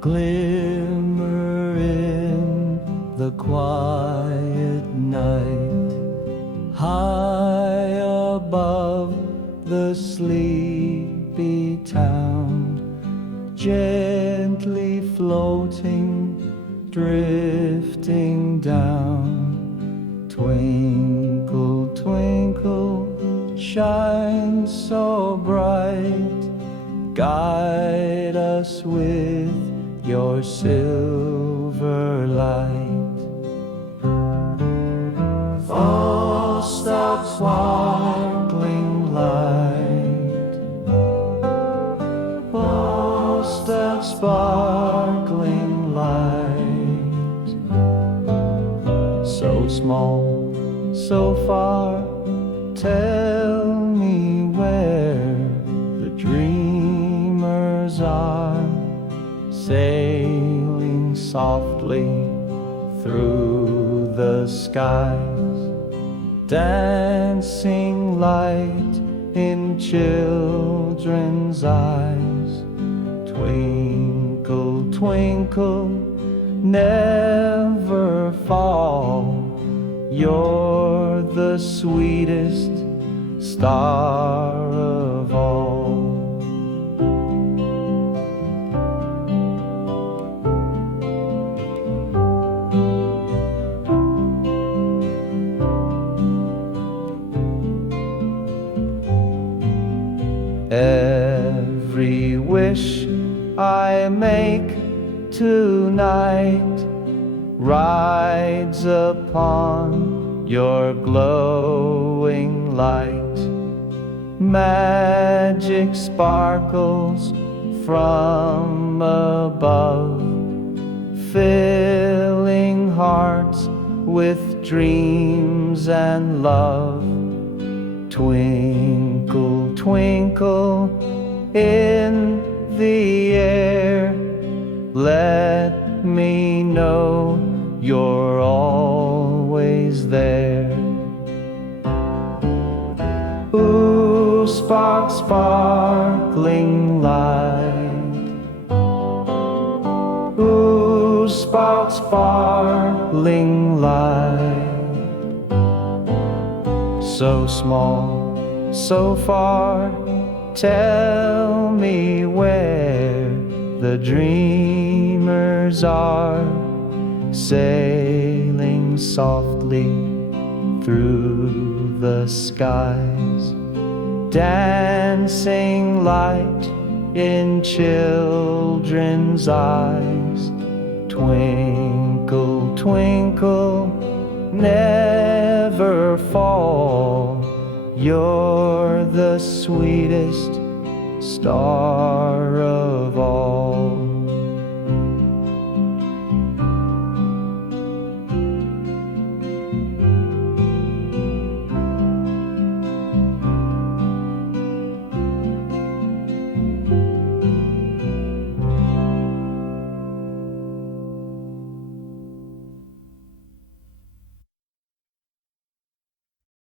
Glimmer in the quiet night, high above the sleepy town, gently floating, drifting down. Twinkle, twinkle, shine so bright, guide us with your silver light. Oh, stout sparkling light, oh, stout sparkling light, so small, so far, tell me where the dreamers are, sailing softly through the skies, dancing light in children's eyes. Twinkle, twinkle, never fall, you're the sweetest star of all. Every wish I make tonight rides upon your glowing light. Magic sparkles from above, filling hearts with dreams and love. Twinkle, twinkle in the air, let me know you're always there. Ooh, spark, sparkling light, ooh, spark, sparkling light, so small, so far, tell me where the dreamers are, sailing softly through the skies, dancing light in children's eyes. Twinkle, twinkle, never fall, you're the sweetest star of all.